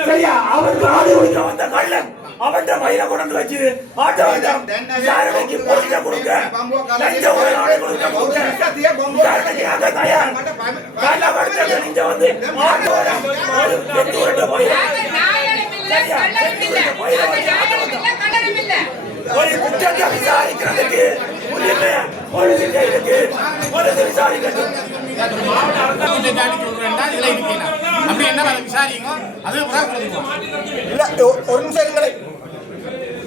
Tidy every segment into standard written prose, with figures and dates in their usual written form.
சரியா அவருக்கு ஆடு கொடுக்க வந்த கள்ளன் அவன் மயில கொண்டு வச்சு ஆட்டோ யாருக்கு பொருளை கொடுக்க லஞ்ச ஒரு ஆளை கொடுக்க நீங்க வந்து ஒரு குற்றத்தை விசாரிக்கிறதுக்கு விசாரிக்கிறது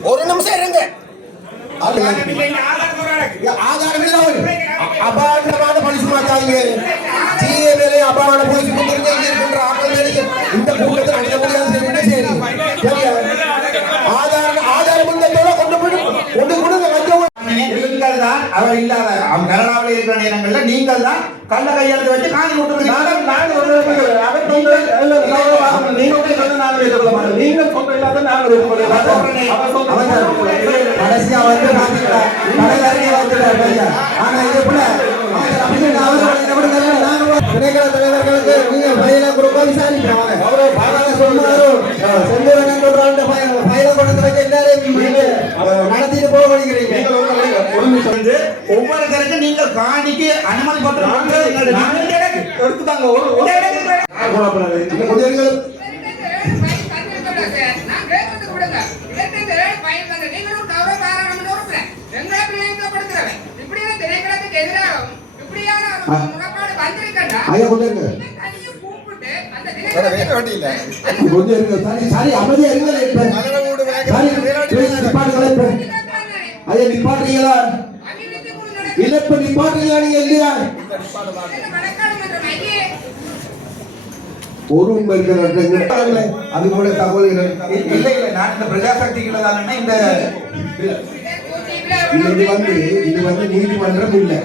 ஒரு நிமிஷம் இருங்க அபாண்டமான போலீஸ் மாத்தாங்க ஜிஏ வேலை அபாண்ட போலீஸ் இருக்கின்ற ஆட்கள் வேலைக்கு இந்த கூட்டத்தை நடத்த முடியாது சரியா ஆதாரம் கொண்டு கொடுங்க நீங்கள் தான் அவர் இல்லாத கனடாவில் இருக்கிற நேரங்கள்ல நீங்கள் தான் கள்ள கையெழுத்து வச்சு காணி கொடுத்து நீங்கள் சொல்ற இல்லாத நாங்கள் கடைசியா வந்து ஆனா இது தலைவர்களுக்கு நீங்க பயில கொடுக்க விசாரிக்கிறாங்க நடத்திட்டு போக ஒவ்வொருத்தருக்கும் நீங்க காணிக்கு அனுமதி பத்திரம் எடுத்துட்டாங்க நிப்பாட்டுறீங்களா இழப்பு நிப்பாட்டுறீங்களா நீங்க இல்லையா ஒரு அது கூட தகவல் இல்லை நான் இந்த பிரஜாசக்திகளை தானே இது வந்து நீதிமன்றம் இல்லை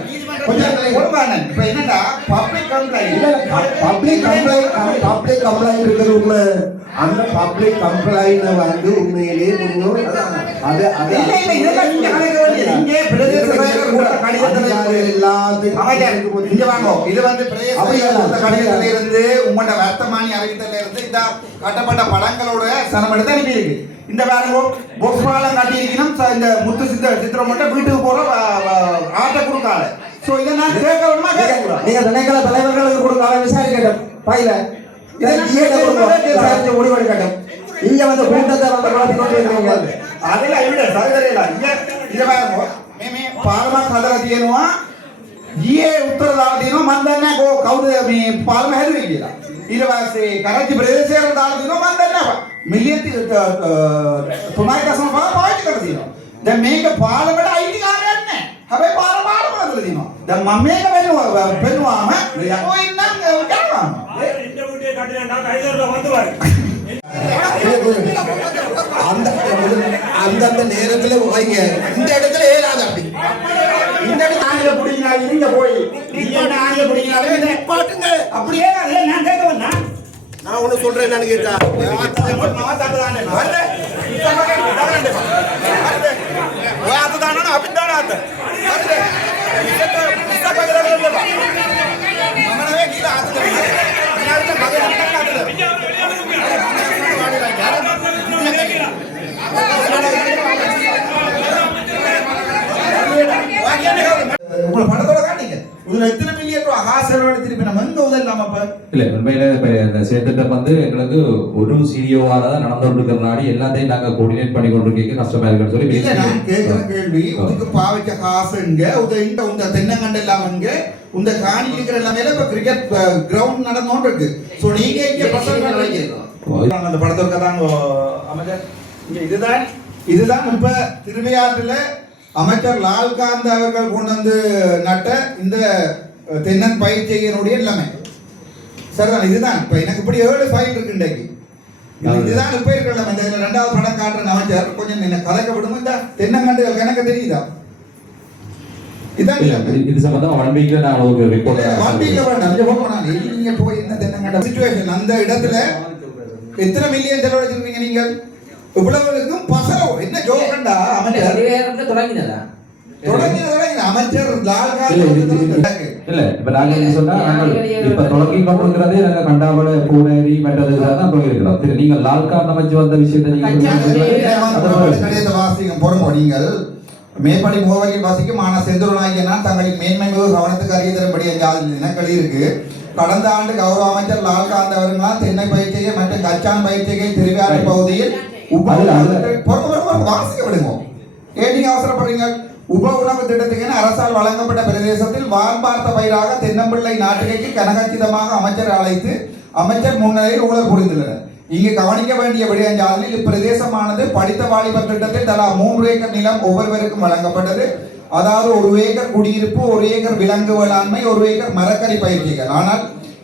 இப்ப என்னடா பப்ளிக் கம்ப்ளைண்ட் இருக்கிறது உண்மை அந்த பப்ளிக் கம்ப்ளைண்ட் வந்து உண்மையிலே உங்களோட வர்த்தமானி அறிவித்தல இருந்து இந்த கட்டப்பட்ட படங்களோட சனம் எடுத்து அனுப்பி இருக்கு இந்த வேற பொக்ஸ் பாலம் கட்டி இருக்கணும் இந்த முத்து சித்திரம் மட்டும் வீட்டுக்கு போற ஆட்டை கொடுக்காது சோ இத நான் கேட்கணுமா கேட்கக்கூடாது நீங்க திணைக்கள தலைவர்களுக்கு கொடுங்க விசாரிக்கட்டும் பையில முடிவெடுக்கட்டும் இங்க வந்து கூட்டத்தை வந்து குழப்பி கொண்டு இருக்கீங்க அதெல்லாம் இல்ல சகோதரிகளா இங்க மேமே ಪಾಲಮ ಕದರ ದಿಯನುವ ये ಉತ್ತರದ ದಿನ ಮಂದನ್ನ ಕೌದ ಪಾಲಮ ಹೆದರಿಗಿಲ್ಲ ಇರವಾಸೆ ಕರಾಚಿ ಪ್ರದೇಶ ದಾದಿನೋ ಮಂದನ್ನ ಮಿಲಿಯನ್ ತುಮಾಯಿ ಕಸಮ ಪಾಯಿಟ್ ಕರ್ದಿನೋ ದ ಮೇಗ ಪಾಲಮಡ ಐಟಿ ಕಾರ್ಯನ್ನೆ ಹಬೆ ಪಾಲಮ ದಿನೋ ದ ಮಮ್ಮೇಗ ಬೆನ್ನುವಾಮ ಯೋ ಇನ್ನಂ ಕರ್ವಾಮ ಇಂಟರ್ವ್ಯೂ ಕಟ್ಟಿನ ಐದರ ಬಂದುವಾರಿ அந்தந்த நேரத்துல வைங்க இந்த இடத்துல ஏறாது அப்படி இந்த இடத்துல ஆணில புடிங்கனால நீங்க போய் நீங்க ஆணில புடிங்கனால பாட்டுங்க அப்படியே நான் கேட்க வந்தேன் நான் ஒன்னு சொல்றேன் என்னன்னு கேட்டா மாத்தாதானே வரல வாத்துதானே அப்படிதானே ஆத்த மகனவே கீழ ஆத்து உங்களை பணத்தோட காட்டிங்க இதுல எத்தனை மில்லியன் ரூபாய் ஆசையோட திருப்பி நம்ம எங்க உதவலாம் அப்ப இல்ல உண்மையில இந்த சேர்த்துட்டு வந்து எங்களுக்கு ஒரு சிடிஓவா தான் நடந்து இருக்கிறனாடி எல்லாத்தையும் நாங்க கோஆர்டினேட் பண்ணி கொண்டிருக்கீங்க கஷ்டமா இருக்குன்னு சொல்லி இல்ல நான் கேட்கிற கேள்வி உனக்கு பாவிக்க காசு இங்க உங்க தென்னங்கண்டு எல்லாம் இங்க உங்க காணி இருக்கிற எல்லாமே இப்ப கிரிக்கெட் கிரவுண்ட் நடந்தோன்னு இருக்கு சோ நீங்க இங்க பசங்க அந்த படத்தோட தான் அமைச்சர் இங்க இதுதான் இப்ப திருவையாற்றுல அமைச்சர் லால்காந்த் அவர்கள் கொண்டு வந்து நட்ட இந்த தென்னன் பயிர் செய்யனுடைய எல்லாமே சரிதான் இதுதான் இப்ப எனக்கு இப்படி 7 ஃபைல் இருக்கு இன்றைக்கு இதுதான் இப்ப இருக்கலாம் இந்த ரெண்டாவது படம் காட்டுற அமைச்சர் கொஞ்சம் என்ன கலக்க விடுமோ இந்த தென்னங்கண்டு எனக்கு தெரியுதா இதான் இது சம்பந்தமா 1 வீக்ல நான் ஒரு ரிப்போர்ட் 1 வீக்ல வேண்டாம் இங்க போகணும் நீங்க போய் என்ன தென்னங்கண்டு சிச்சுவேஷன் அந்த இடத்துல எத்தனை மில்லியன் செலவழிச்சிருக்கீங்க நீங்கள் இவ்வளவுக்கும் பசரோ என்ன ஜோக்கண்டா அமைச்சர் தொடங்கினதா அமைச்சர் இல்ல இப்ப நாங்க என்ன சொன்னா நாங்கள் இப்ப தொடங்கி கொண்டிருக்கிறதே நாங்க கண்டாவள பூனேரி மற்றது தான் போயிருக்கிறோம். நீங்க லால்கான் அமைச்சு வந்த விஷயத்தை நீங்கள் மேற்படி முகவரியில் வசிக்கும் ஆனால் செந்தூரனாகிய தங்களின் மேன்மை மிகு கவனத்துக்கு அறிய தரும்படி இனக்களி இருக்கு. கடந்த ஆண்டு கௌரவ அமைச்சர் லால்காந்த் அவர்களால் தென்னை பயிற்சியை மற்றும் கச்சான் பயிற்சியை திருவிழா பகுதியில் வாசிக்க விடுங்க. ஏன் நீங்க அவசரப்படுறீங்க? உப உணவு திட்டத்துக்கு அரசால் வழங்கப்பட்ட பிரதேசத்தில் வான்பார்த்த பயிராக தென்னம்பிள்ளை நாட்டிற்கு கனகச்சிதமாக அமைச்சர் அழைத்து அமைச்சர் முன்னிலையில் ஊழல் புரிந்துள்ளனர். இங்கு கவனிக்க வேண்டிய விடயஞ்சாதலில் இப்பிரதேசமானது படித்த வாலிபர் திட்டத்தில் தலா 3 ஏக்கர் நிலம் ஒவ்வொருவருக்கும் வழங்கப்பட்டது. அதாவது 1 ஏக்கர் குடியிருப்பு, 1 ஏக்கர் விலங்கு வேளாண்மை, 1 ஏக்கர் மரக்கறி பயிற்சிகள். ஆனால்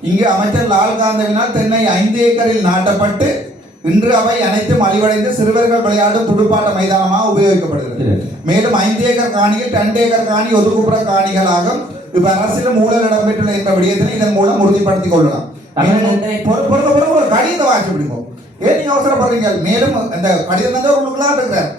இங்கு அமைச்சர் லால்காந்தவினால் தென்னை 5 ஏக்கரில் நாட்டப்பட்டு இன்று அவை அனைத்தும் அழிவடைந்து சிறுவர்கள் விளையாடும் துடுப்பாட்ட மைதானமாக உபயோகிக்கப்படுகிறது. மேலும் 5 ஏக்கர் காணியில் 2 ஏக்கர் காணி ஒதுக்குப்புற காணிகளாகும். இப்ப அரசிலும் ஊழல் இடம்பெற்றுள்ள இந்த விடயத்தினை இதன் மூலம் உறுதிப்படுத்திக் கொள்ளலாம். கடிதத்தை வாசி விடுவோம். ஏன் நீங்க அவசரப்படுறீங்க? மேலும் இந்த கடிதம் வந்து உள்ளுக்குள்ளா இருக்கிறார்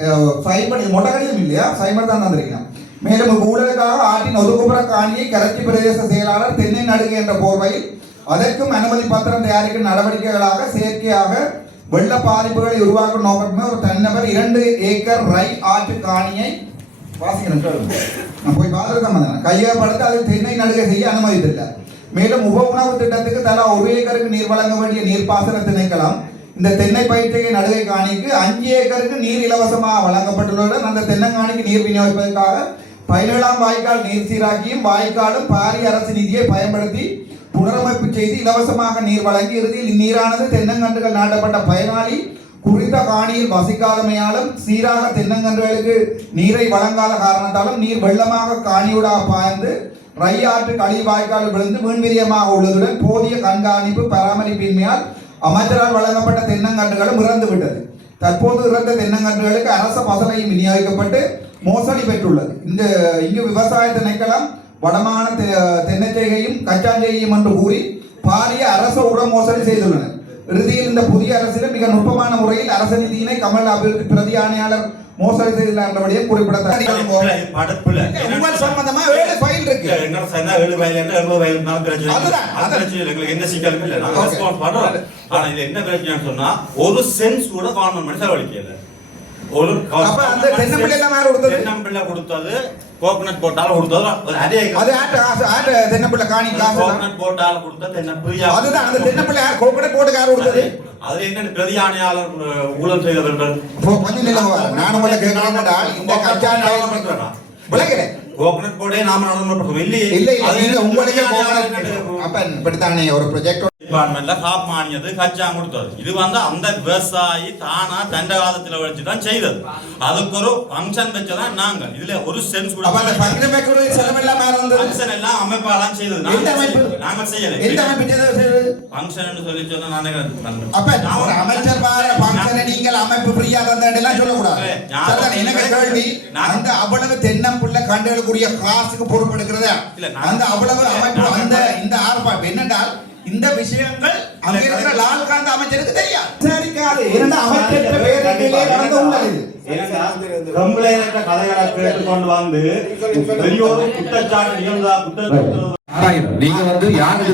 சைபர், மொட்டை கடிதம் இல்லையா, சைபர் தான் தந்திருக்கீங்க. மேலும் ஊழலுக்காக ஆற்றின் ஒதுக்குப்புற காணியை கரச்சி பிரதேச செயலாளர் தென்னை நடுகை என்ற போர்வையில் அதற்கும் அனுமதி பத்திரம் தயாரிக்கும் நடவடிக்கைகளாக செயற்கையாக வெள்ள பாதிப்புகளை உருவாக்கும் நோக்கமே ஒரு தனிநபர் 2 ஏக்கர் ரை ஆற்று காணியை போய் பாதுகாத்து கையகப்படுத்த அதை தென்னை நடுகை செய்ய அனுமதித்தில்லை. மேலும் உப உணவு திட்டத்துக்கு தலா 1 ஏக்கருக்கு நீர் வழங்க வேண்டிய நீர்ப்பாசன திணைக்களம் இந்த தென்னை பயிற்சியை நடுகை காணிக்கு 5 ஏக்கருக்கு நீர் இலவசமாக வழங்கப்பட்டுள்ளதுடன் அந்த தென்னங்காணிக்கு நீர் விநியோகிப்பதற்காக 17ஆம் வாய்க்கால் நீர் சீராக்கியும் வாய்க்காலும் பாரிய அரசு நிதியை பயன்படுத்தி புனரமைப்பு செய்து இலவசமாக நீர் வழங்கி இறுதியில் இந்நீரானது தென்னங்கன்றுகள் நாட்டப்பட்ட பயனாளி குறித்த காணியில் வசிக்காதமையாலும் சீராக தென்னங்கன்றுகளுக்கு நீரை வழங்காத காரணத்தாலும் நீர் வெள்ளமாக காணியூடாக பாய்ந்து ரை ஆற்று கழி வாய்க்கால் விழுந்து மீன்விரியமாக உள்ளதுடன் போதிய கண்காணிப்பு பராமரிப்பின்மையால் அமைச்சரால் வழங்கப்பட்ட தென்னங்கன்றுகளும் இறந்துவிட்டது. தற்போது இறந்த தென்னங்கன்றுகளுக்கு அரச பசலையும் விநியோகிக்கப்பட்டு மோசடி பெற்றுள்ளது. இங்கு விவசாய திணைக்களம் வடமான தென்னச்செய்கையும் கச்சாஞ்செய்கையும் என்று கூறி பாரிய அரச உர மோசடி செய்துள்ளனர். இறுதியில் இந்த புதிய அரசிடம் மிக நுட்பமான முறையில் அரச நிதியினை கமல் அபிவிருத்தி பிரதி ஆணையாளர் மோசடி செய்துள்ளார் என்பதையும் குறிப்பிடத்தக்கது. சம்பந்தமா 7 ஃபைல் இருக்கு. என்ன சொன்னா 7 ஃபைல் என்ன 70 ஃபைல் நான் பிரச்சனை. அதுதான் என்ன சிக்கலும் இல்ல. நான் ரெஸ்பான்ஸ் பண்றோம். ஆனா இது என்ன பிரச்சனைன்னு சொன்னா ஒரு சென்ஸ் கூட கவர்மெண்ட் செலவழிக்கல. ஒரு அப்ப அந்த தென்னம்பிள்ளை எல்லாம் யார் கொடுத்தது? தென்னம்பிள்ளை கொடுத்தது கோகனட் போட்டால கொடுத்தது. அது ஆட்ட தென்னம்பிள்ளை காணி காசு கோகனட் போட்டால கொடுத்த தென்னம்பிள்ளை. அதுதான் அந்த தென்னம்பிள்ளை கோகனட் போட்டு யார் கொடுத்தது? அது என்ன பிரதி ஆணையாளர் ஊழல் செய்தவர்கள். கொஞ்சம் நிலவர நான் உங்களை கேட்கலாம். இந்த கச்சான் பண்றேன் விளக்கல கோகனட் போட்டே நாம நடந்து இல்ல இல்ல இல்ல உங்களுக்கு கோகனட் அப்ப இப்படித்தானே ஒரு ப்ராஜெக்ட் டிபார்ட்மெண்ட்ல காப் மானியது கச்சா கொடுத்தது. இது வந்து அந்த விவசாயி தானா தண்ட காலத்துல வச்சுதான் செய்தது. அதுக்கு ஒரு ஃபங்க்ஷன் வச்சதான் நாங்க இதுல ஒரு சென்ஸ் கூட ஃபங்க்ஷன் எல்லாம் அமைப்பாலாம் செய்தது. நாங்க செய்யல. எந்த அமைப்பு செய்தது? ஃபங்க்ஷன் சொல்லி சொன்னா நானே அப்ப ஒரு அமைச்சர் பார ஃபங்க்ஷனை நீங்கள் அமைப்பு ஃப்ரீயா தந்ததெல்லாம் சொல்ல கூடாது. எனக்கு கேள்வி அந்த அவ்வளவு தென்னம்பிள்ளை கண்டுகளுக்குரிய காசுக்கு பொறுப்பெடுக்கிறதா அந்த அவ்வளவு அமைப்பு அந்த இந்த ஆர்ப்பாட்டம் என்னென்றால் இந்த விஷயங்கள் அங்க இருக்கிற லால்காந்த் அமைச்சருக்கு தெரியாது. சரிக்காது. ஏன்னா அமைச்சர் பேரணியிலே நடந்து உள்ளது. ஏன்னா கம்ப்ளைண்ட் கதைகளை கேட்டு கொண்டு வந்து வெளியோடு குற்றச்சாட்டு நிகழ்ந்தா குற்றச்சாட்டு நீங்க வந்து யாருக்கு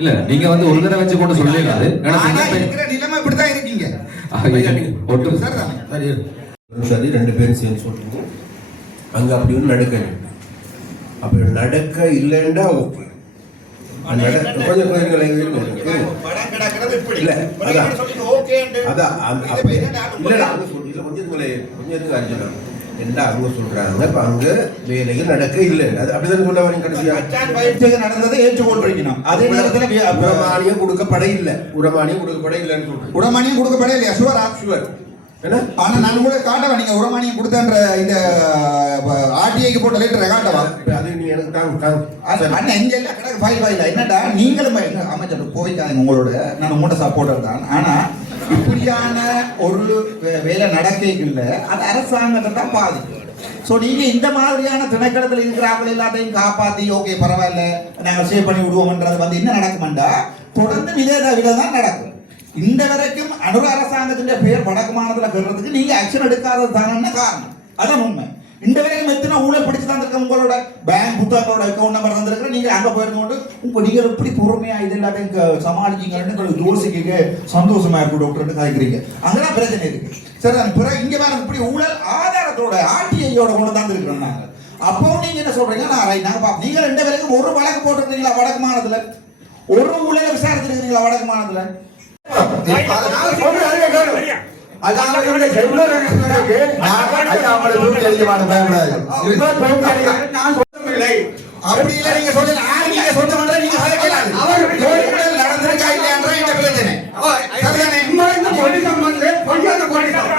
இல்ல நீங்க வந்து ஒரு தடவை வச்சு கொண்டு சொல்லலாது. இருக்கிற நிலைமை இப்படி தான் இருக்கீங்க. ஒட்டு சார் சரி சரி 2 பேரும் சேர்ந்து சொல்லுங்க. அங்க அப்படி ஒன்று நடக்க அப்படி நடக்க இல்லைன்னா ஓகே. கொஞ்சம் இல்ல அதான் என்ன அவங்க சொல்றாங்க இப்ப அங்க வேலைகள் நடக்க இல்லை அது அப்படிதான் சொல்ல வரீங்க. கடைசியா நடந்ததை ஏற்றுக்கொள்றீங்க. அதே நேரத்தில் உரமானியம் கொடுக்கப்பட இல்லை. உரமானியம் கொடுக்கப்பட இல்லைன்னு சொல்றேன். உரமானியம் கொடுக்கப்பட இல்லையா? ஷுவர் என்ன? ஆனா நான் கூட காட்டவா நீங்க உரமானியம் கொடுத்தன்ற இந்த ஆர்டிஐக்கு போட்ட லெட்டர் காட்டவா? அது நீ எனக்கு தாங்க அண்ணன் இங்க இல்ல கடை ஃபைல் என்னடா நீங்களும் அமைச்சர் போய்க்காங்க உங்களோட நான் உங்களோட சப்போர்ட்டர் தான். ஆனா இப்படியான ஒரு வேலை நடக்கல அது அரசாங்கத்தை தான் பாதிக்கும். ஸோ நீங்க இந்த மாதிரியான திணைக்களத்தில் இருக்கிறார்கள் எல்லாத்தையும் காப்பாத்தி ஓகே பரவாயில்ல நாங்கள் சேவ் பண்ணி விடுவோம்ன்றது வந்து என்ன நடக்குமெண்டா தொடர்ந்து விதே தான் நடக்கும். இந்த வரைக்கும் அனுர அரசாங்கத்தின் பேர் வடக்கு மாநிலத்தில் கெடுறதுக்கு நீங்க ஆக்ஷன் எடுக்காதது தானே காரணம். அதான் உண்மை. இந்த வரைக்கும் எத்தனை ஊழல் பிடிச்சு தந்திருக்க உங்களோட பேங்க் புத்தகங்களோட அக்கௌண்ட் நம்பர் தந்திருக்கிற நீங்க அங்க போயிருந்து கொண்டு நீங்க எப்படி பொறுமையா இது எல்லாத்தையும் சமாளிச்சீங்கன்னு யோசிக்க சந்தோஷமா இருக்கு டாக்டர் காய்க்கிறீங்க அங்கதான் பிரச்சனை இருக்கு சரி பிறகு இங்க வேற இப்படி ஊழல் ஆதாரத்தோட ஆர்டிஐயோட கொண்டு தந்திருக்கிறோம் நாங்க அப்பவும் நீங்க என்ன சொல்றீங்க நாங்க பாப்போம் நீங்க ரெண்டு பேருக்கும் ஒரு வழக்கு போட்டிருக்கீங்களா வடக்கு மாநிலத்துல ஒரு ஊழலை விசாரிச்சிருக்கீங்களா வடக்கு மாநிலத்துல அப்படி இல்ல நீங்க சொல்லுங்க நீங்க சொந்த மன்ற நீங்க கேட்கலாம் அவர் நடந்திருக்கா இல்லையன்ற இந்த பிரச்சனை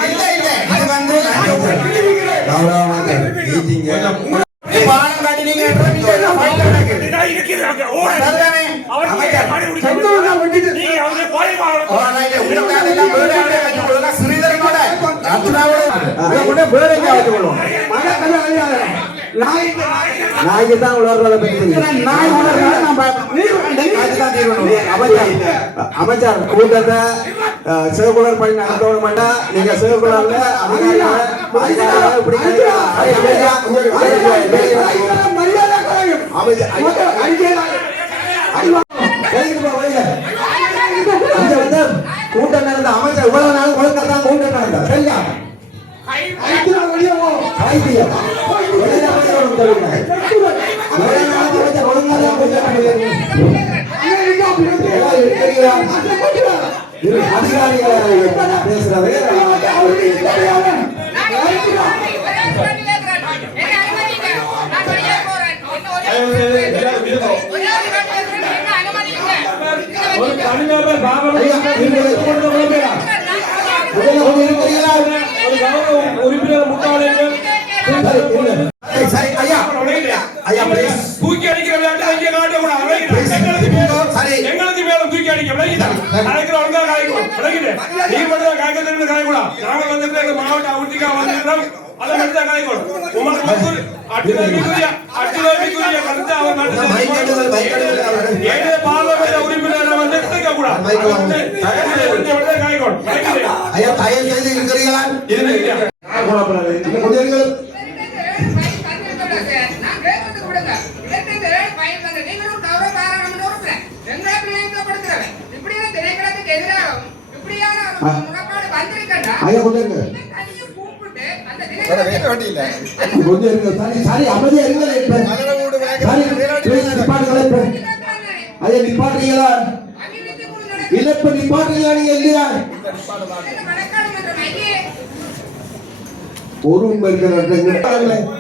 இல்ல இல்ல இது வந்து பாலம் காட்டி நீங்க நாய்க்கு தான் உணர்றத பற்றி அமைச்சர் கூட்டத்தை சிவகுலர் பணி நடத்தோட மாட்டா நீங்க சிவகுலர்ல கூட்டம் நடந்த அமைச்சர் இவ்வளவு நாள் கொள்கத்தான் கூட்டம் நடந்த சரியா தூக்கி அடிக்கிற விளையாட்டு இங்கே காட்டக்கூடாது எங்களுக்கு மேல தூக்கி அடிக்க விளையாட்டு ஒழுங்கா காய்க்கும் விளையாட்டு நீ மட்டும் காய்க்க தெரிஞ்சு காயக்கூடாது நாங்க வந்து மாவட்ட அவர்த்திக்கா வந்துக்கிறோம் அதை மட்டும் தான் காய்க்கணும் உங்களுக்கு அட்டுதவிக்குரிய கருத்து அவர் ஏழு பாராளுமன்ற உறுப்பினரை வந்து கேட்கக்கூடாது காய்க்கணும்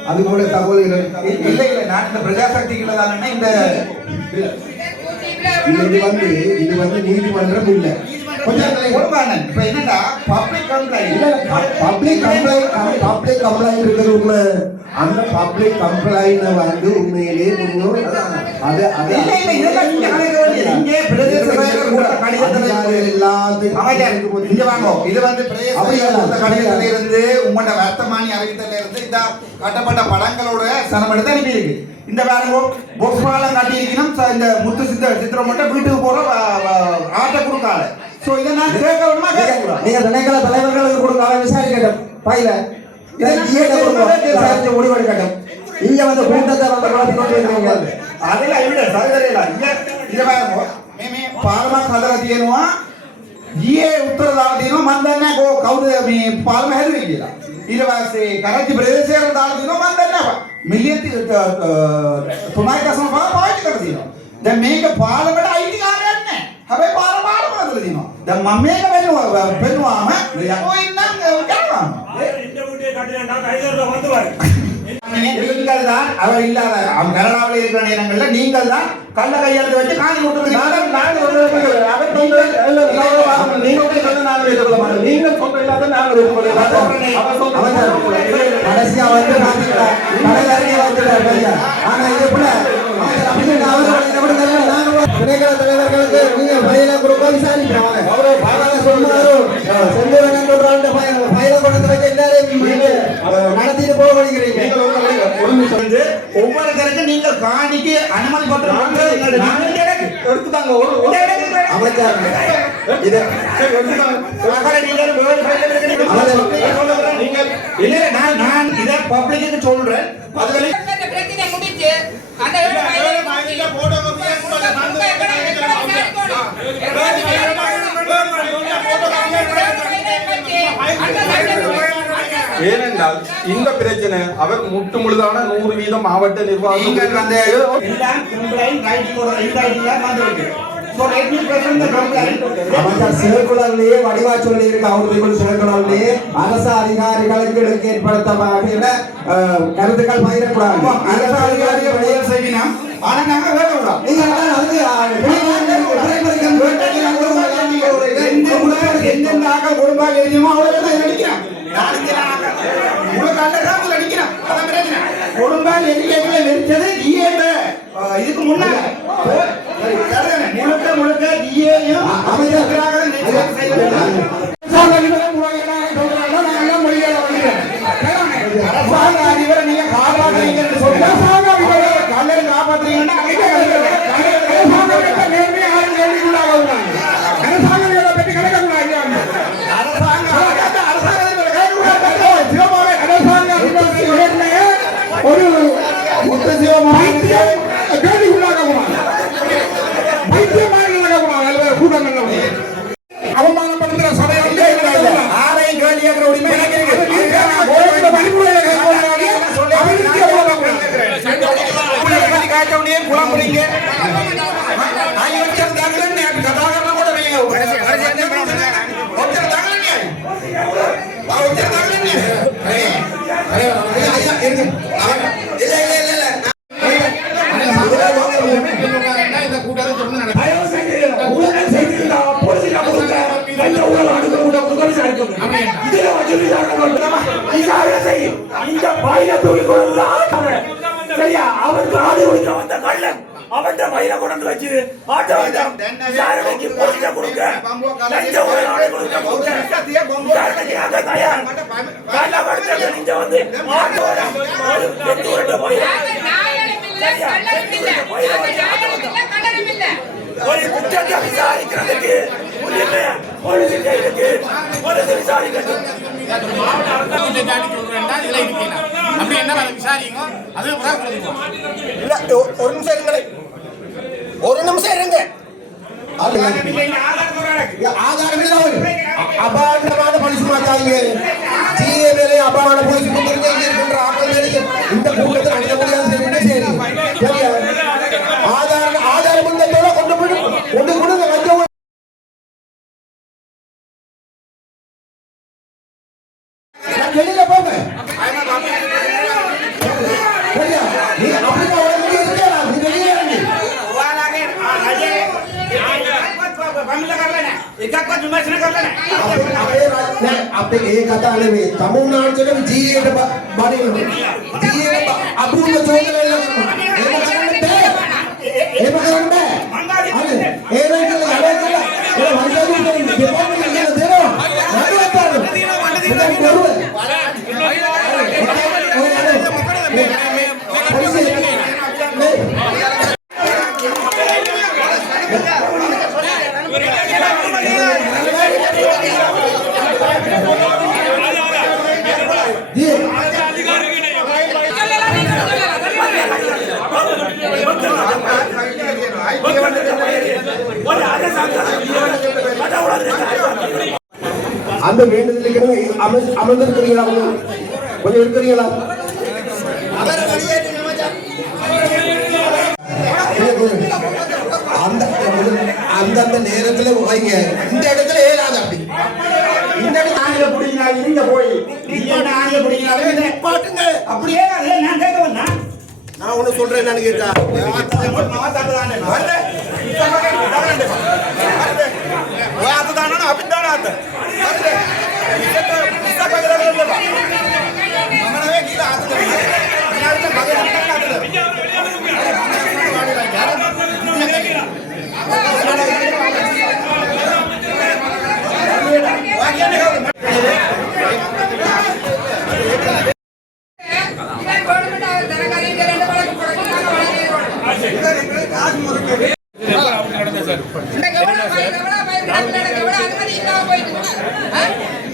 அது கூட தகவல்கள் இல்ல இல்ல நான் இந்த பிரஜாசக்திகளை தானே இந்த இது வந்து நீதிமன்றம் இல்ல இப்ப என்னடா பப்ளிக் கம்ப்ளைண்ட் இருக்கிறது உண்மை அந்த பப்ளிக் கம்ப்ளைண்ட் வந்து உண்மையிலேயே உங்களோட வர்த்தமானி அறிவித்தல இருந்து இந்த கட்டப்பட்ட படங்களோட சனம் எடுத்து அனுப்பி இருக்கு இந்த வேறங்கோ பொக்ஸ் பாலம் கட்டி இருக்கணும் இந்த முத்து சித்திரம் மட்டும் வீட்டுக்கு போற ஆட்டை கொடுக்காது சோ இத நான் கேட்கணுமா கேட்கக்கூடாது நீங்க திணைக்கள தலைவர்களுக்கு கொடுக்க விசாரிக்கட்டும் பையில முடிவெடுக்கட்டும் இங்க வந்து கூட்டத்தை வந்து அதெல்லாம் இல்ல சரிதரையில இங்க வேறங்கோ மேமே ಪಾರ್ಮಾ ಕದರ තියෙනවා ඊයේ උත්තර දාලා තියෙනවා මම දන්නේ නැහැ කවුද මේ පාර්ම හැදුවේ කියලා ඊට පස්සේ කරච්චි ප්‍රදේශයට දාලා තියෙනවා මම දන්නේ නැහැ මිලියන් 3.5 පාවිච්චි කරලා තියෙනවා දැන් මේක පාර්ලිමේන්ත අයිතිකාරයක් නැහැ හැබැයි පාර්ම හදලා තියෙනවා දැන් මම මේක වෙනුවාම ඔය ඉන්නම් කරනවා ඉන්ටර්විயூ කඩේ நான் கைதர்ல வந்துவாரு நீங்கள் தான் அவர் இல்லாத கனடாவில் இருக்கிற நேரங்களில் நீங்கள் தான் கள்ள கையெழுத்து வச்சு காணி விட்டு தலைவர்களுக்கு நீங்க பயில கொடுக்க விசாரிக்கிறாங்க நடத்திட்டு போக வழிகிறீங்க ஒவ்வொருத்தருக்கு நீங்க காணிக்கு அனுமதி பத்திரம் எடுத்துட்டாங்க நான் இதை பப்ளிக்கு சொல்றேன் அதுல அந்த பிரச்சனை முடிச்சு அந்த ஏனென்றால் இந்த பிரச்சனை அவர் முட்டு முழுதான 100% மாவட்ட நிர்வாகம் நீங்கள் வந்து எல்லாம் கம்ப்ளைண்ட் ரைட்டிங் ஒரு ரைட்டிங்கா வந்துருக்கு so let me present the complaint அமைச்சர் சிறகுழலிலே வடிவா சொல்லி இருக்க அவர்கள் சிறகுழலிலே அரசு அதிகாரிகளுக்கு ஏற்படுத்தப்பட்ட கருத்துக்கள் பகிரக்கூடாது. அரசு அதிகாரிகள் வெளியே செய்யணும் ஆனா நாங்க வேறோம் நீங்க அதுக்கு எந்தெந்த குடும்பம் எழுதியுமோ அவ்வளவு நடிக்கிறோம் குடும்பம் எண்ணிக்கைகளை நிறுத்தது இதுக்கு முன்னால முழுக்க முழுக்க ஜிஏயும் அரசாங்க அதிபரை நீங்க காப்பாற்றுறீங்கன்னு சொன்னா கல்லர் காப்பாற்றுறீங்கன்னா ஒரு அவமானப்படுத்துற சபையில் ஆரையும் கேள்வி கேட்கிற உரிமை குழம்புறீங்க அவர் காடு கொடுக்க வந்த கள்ளன் அவன் பையில கொண்டு வச்சு ஆட்டோ கொடுக்க ஒரு குற்றத்தை விசாரிக்கிறதுக்கு ஒரு நிமிஷம் இருங்க அபாண்டமான பலிசு மாத்தாங்க ஜிஏ மேலே அபாண்டமான போலீஸ் இருக்கின்ற ஆக்கள் மேலே இந்த கூட்டத்தை நடத்த முடியாது சரி ஆதார முன்னத்தோட கொண்டு கொடுங்க வச்ச வெளியில போங்க आप एक कथा में तमिलनाडु से भी जीए बारे में जीए अबू में जो ले ये बकरन में अरे ये नहीं के ये भाषा भी डिपार्टमेंट में दे रहा नहीं बता रहा அந்த வேண்டுதலுக்கு அமர்ந்திருக்கிறீங்களா கொஞ்சம் இருக்கிறீங்களா அந்தந்த நேரத்துல வைங்க இந்த இடத்துல ஏறாது அப்படி இந்த இடத்துல ஆணில பிடிக்கிறாங்க நீங்க போய் ஆணில பிடிக்கிறாங்க பாட்டுங்க அப்படியே நான் கேட்க வந்தேன் நான் ஒண்ணு சொல்றேன் என்னன்னு கேட்டா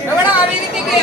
எவ்வளவு அபிவிருத்திக்கு